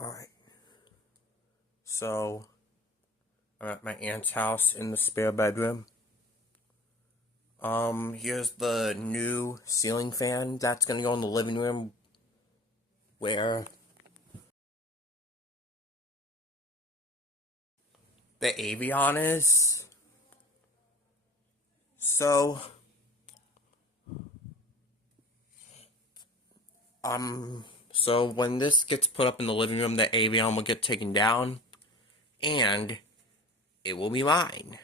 Alright, so I'm at my aunt's house in the spare bedroom. Here's the new ceiling fan that's gonna go in the living room where the Avion is. So, so when this gets put up in the living room, the Avion will get taken down, and it will be mine.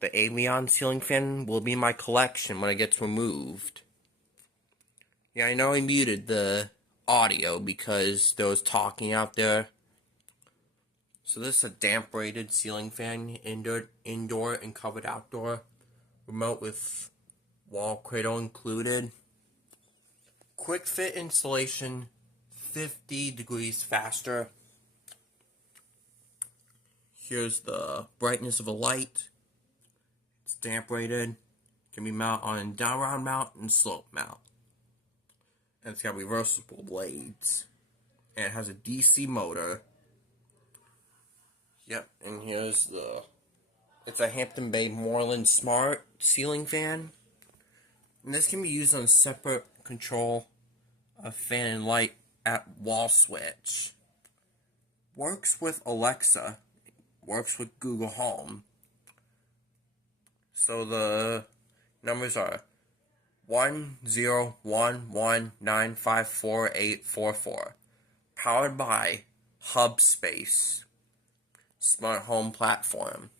The Avion ceiling fan will be in my collection when it gets removed. Yeah, I know I muted the audio because there was talking out there. So this is a damp rated ceiling fan, indoor and covered outdoor. Remote with wall cradle included. Quick fit installation, 50 degrees faster. Here's the brightness of a light. It's damp rated. Can be mounted on down round mount and slope mount. And it's got reversible blades. And it has a DC motor. Yep, and here's it's a Hampton Bay Morland Smart ceiling fan. And this can be used on a separate control of fan and light at wall switch. Works with Alexa. Works with Google Home. So the numbers are 1011954844. Powered by Hubspace smart home platform.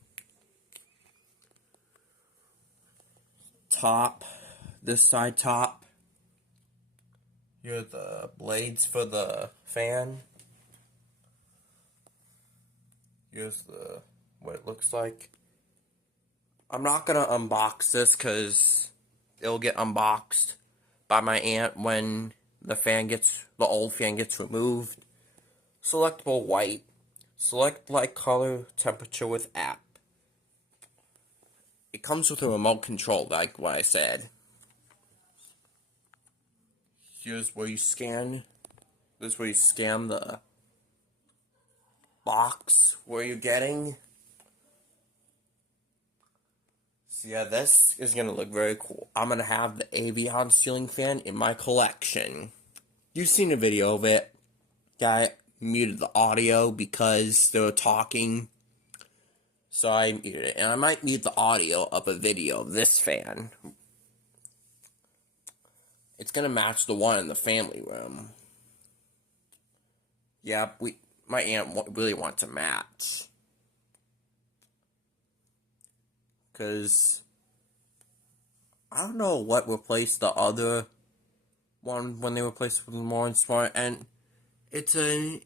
Top, this side top. Here are the blades for the fan. Here's what it looks like. I'm not gonna unbox this because it'll get unboxed by my aunt when the old fan gets removed. Selectable white. Select light color, temperature with app. It comes with a remote control, like what I said. Here's where you scan. This is where you scan the box where you're getting. So yeah, this is gonna look very cool. I'm gonna have the Avion ceiling fan in my collection. You've seen a video of it. I muted the audio because they were talking. So I muted it. And I might mute the audio of a video of this fan. It's gonna match the one in the family room. Yeah, my aunt really wants a match. Because I don't know what replaced the other one when they replaced it with Morland Smart, and it's an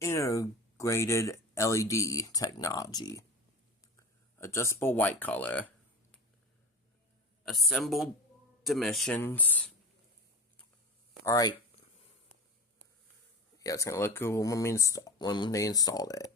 integrated LED technology. Adjustable white color. Assembled dimensions. Alright. Yeah, it's gonna look cool when they installed it.